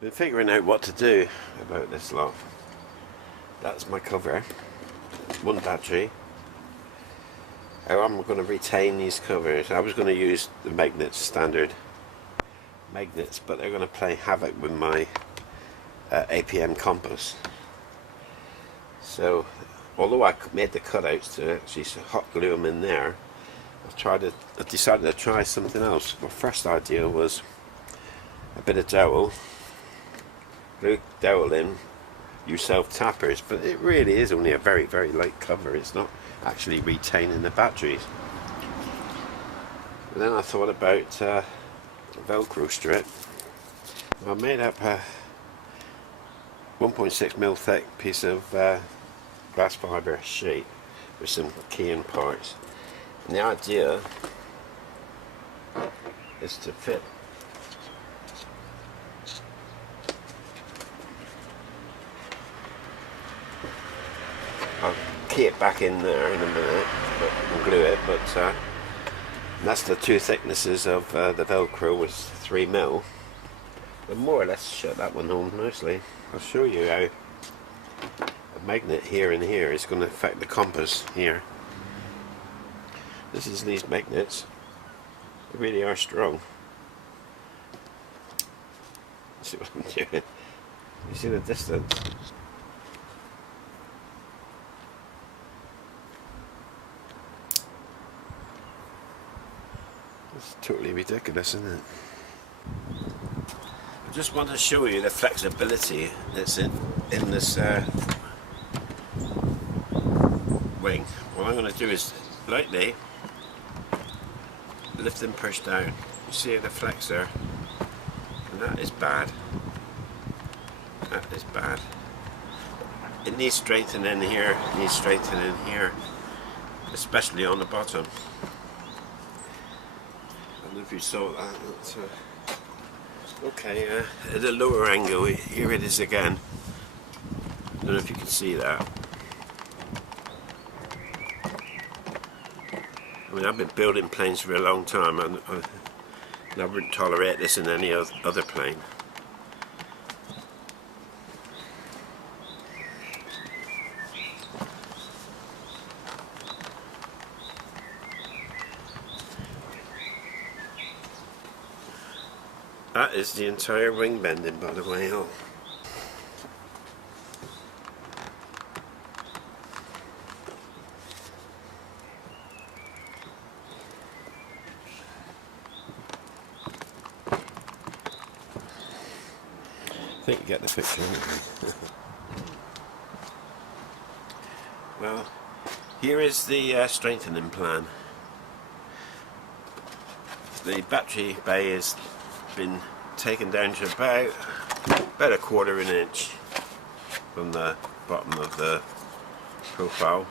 Been figuring out what to do about this lot. That's my cover, one battery. How I'm going to retain these covers. I was going to use the magnets, standard magnets, but they're going to play havoc with my APM compass. So although I made the cutouts to actually hot glue them in there, I decided to try something else. My first idea was a bit of dowel. Glue dowel in, use self-tappers, but it really is only a very, very light cover. It's not actually retaining the batteries. And then I thought about a Velcro strip. I made up a 1.6mm thick piece of glass fibre sheet with some keying parts. And the idea is to fit I'll key it back in there in a minute and glue it, but that's the two thicknesses of the Velcro was 3mm. But more or less shut that one home nicely. I'll show you how a magnet here and here is going to affect the compass here. This is these magnets. They really are strong. See what I'm doing? You see the distance? It's totally ridiculous, isn't it? I just want to show you the flexibility that's in this wing. What I'm going to do is lightly lift and push down. You see the flexor, and that is bad. That is bad. It needs strengthening here, it needs strengthening here, especially on the bottom. I don't know if you saw that. Okay, at a lower angle, here it is again. I don't know if you can see that. I mean, I've been building planes for a long time, and I wouldn't tolerate this in any other plane. That is the entire wing bending, by the way. Oh. I think you get the picture. Well, here is the strengthening plan. The battery bay has been taken down to about a 1/4 inch from the bottom of the profile.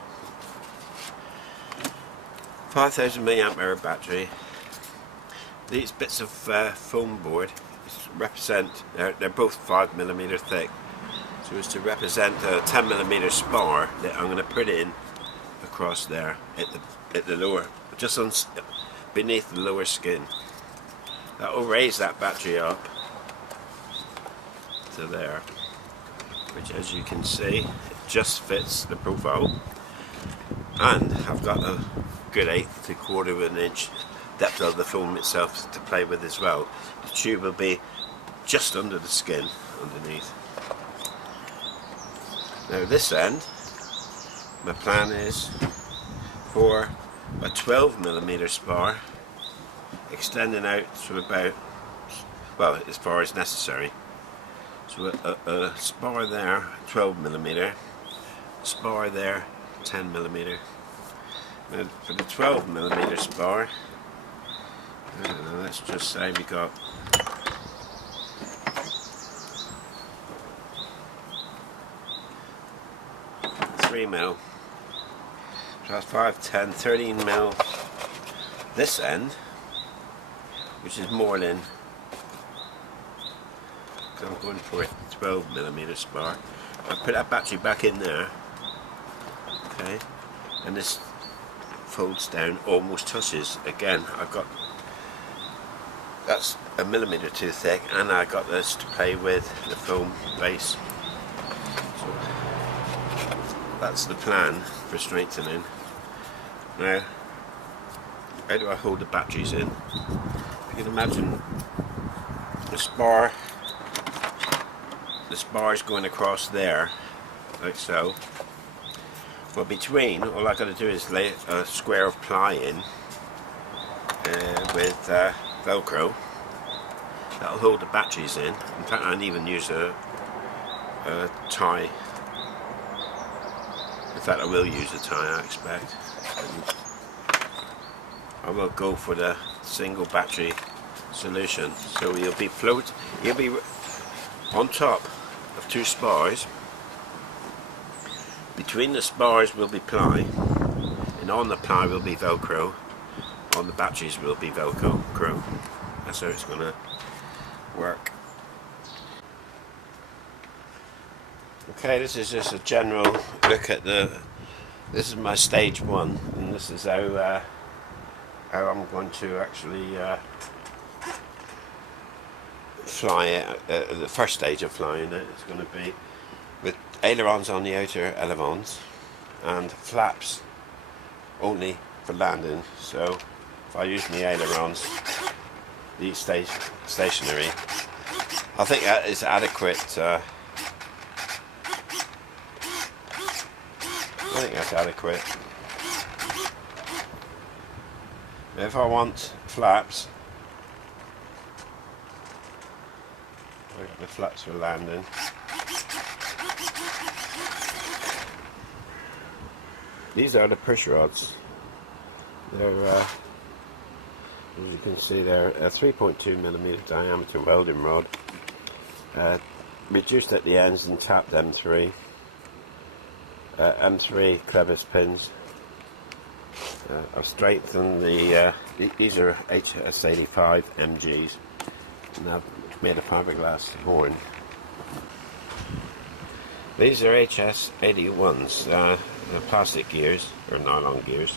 5000 mAh battery. These bits of foam board represent, they're both 5mm thick, so it's to represent a 10mm spar that I'm going to put in across there at the lower, just on beneath the lower skin. That will raise that battery up to there, which, as you can see, it just fits the profile. And I've got a good 1/8 to 1/4 inch depth of the foam itself to play with as well. The tube will be just under the skin underneath. Now this end, my plan is for a 12mm spar, extending out to about, well, as far as necessary. So a spar there, 12mm, spar there, 10mm. And for the 12mm spar, I don't know, let's just say we got 3mm. So that's 5, 10, 13mm this end, which is more than, I'm going for a 12mm spar. I put that battery back in there, okay, and this folds down, almost touches. Again, I've got that's a millimetre too thick, and I got this to play with the foam base. So that's the plan for strengthening. Now, how do I hold the batteries in? You can imagine the spar is going across there, like so. Well, between, all I got to do is lay a square of ply in with Velcro. That'll hold the batteries in. In fact, I'd even use a tie. In fact, I will use a tie, I expect. And I will go for the single battery solution. So you'll be on top of two spars. Between the spars will be ply, and on the ply will be Velcro. On the batteries will be Velcro. That's how it's going to work. Okay, this is just a general look at this is my stage 1, and this is how I'm going to actually fly it. The first stage of flying it is going to be with ailerons on the outer elevons and flaps only for landing. So if I use my ailerons, these stay stationary. I think that is adequate. I think that's adequate. If I want flaps, the flaps for landing. These are the push rods. They're, as you can see, they're a 3.2mm diameter welding rod, reduced at the ends and tapped M3. M3 crevice pins. I've strengthened these are HS85 MGs, and I've made a fiberglass horn. These are HS81s, they're plastic gears, or nylon gears.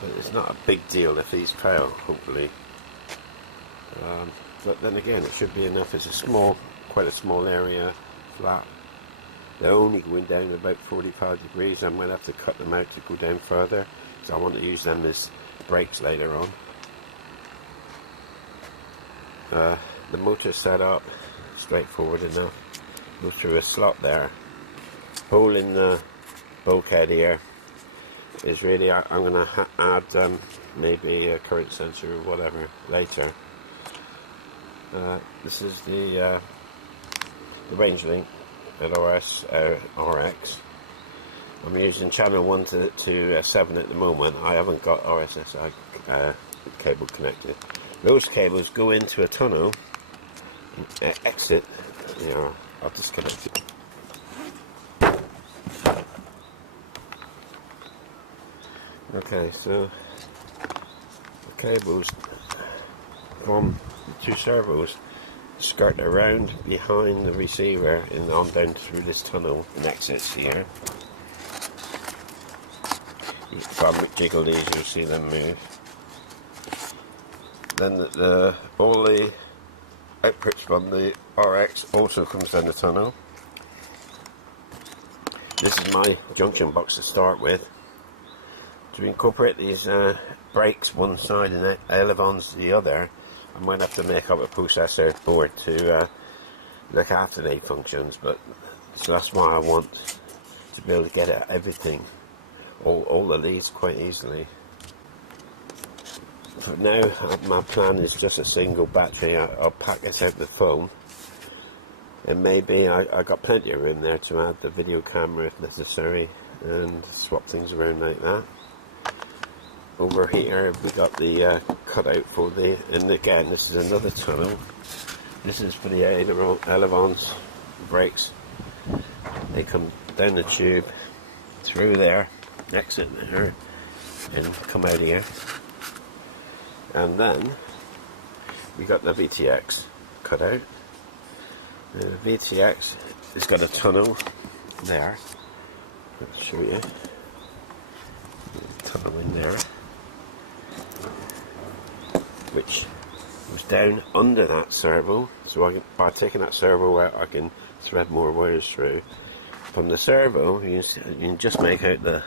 But it's not a big deal if these fail, hopefully. But then again, it should be enough. It's quite a small area, flat. They're only going down about 45 degrees. I might have to cut them out to go down further, so I want to use them as brakes later on. The motor setup, straightforward enough. Go through a slot there. Hole in the bulkhead here is really, I'm going to add maybe a current sensor or whatever later. This is the range link at RS RX. I'm using channel 1 to 7 at the moment. I haven't got RSSI cable connected. Those cables go into a tunnel and exit. Yeah, I'll disconnect it. Okay, so the cables from the two servos skirt around behind the receiver and on down through this tunnel and exits here. If I jiggle these, you'll see them move. Then all the outputs from the RX also comes down the tunnel. This is my junction box to start with. To incorporate these brakes one side and elevons the other, I might have to make up a processor board to look after the functions, but so that's why I want to be able to get at everything, all of these quite easily. For now, my plan is just a single battery. I'll pack this out with foam, and maybe I got plenty of room there to add the video camera if necessary and swap things around like that. Over here we got the cutout for and again this is another tunnel. This is for the elevons brakes. They come down the tube, through there, exit there, and come out here. And then we got the VTX cutout. The VTX has got a tunnel there. Let's show you. Tunnel in there. switch goes down under that servo, so by taking that servo out I can thread more wires through. From the servo you can just make out the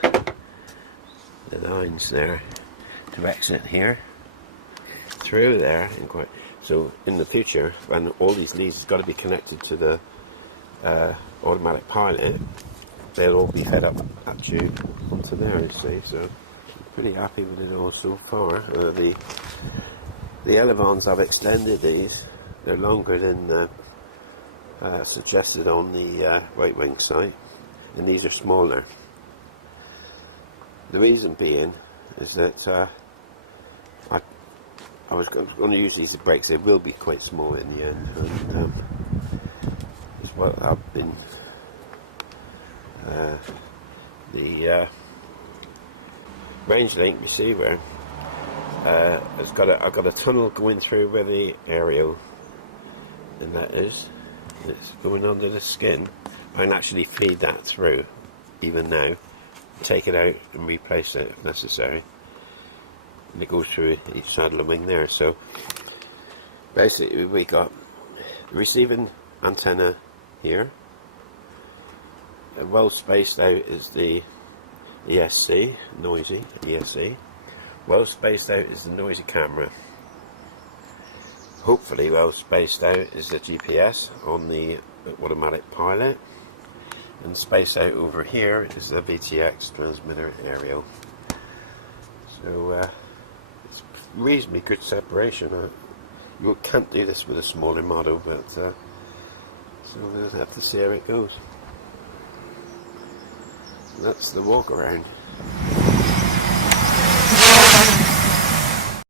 lines there to exit here, through there, and so in the future when all these leads has got to be connected to the automatic pilot, they'll all be fed up that tube onto there, you see. So pretty happy with it all so far. The elevons, I've extended these, they're longer than suggested on the Ritewing site, and these are smaller. The reason being is that I was going to use these as brakes. They will be quite small in the end, and as well I've been the range link receiver I've got a tunnel going through where the aerial and that is. It's going under the skin. I can actually feed that through even now, take it out and replace it if necessary, and it goes through each side of the wing there. So basically we got the receiving antenna here, well spaced out is the ESC, noisy ESC. Well spaced out is the noisy camera. Hopefully well spaced out is the GPS on the automatic pilot, and spaced out over here is the VTX transmitter aerial. So it's reasonably good separation. You can't do this with a smaller model, but so we'll have to see how it goes. That's the walk around.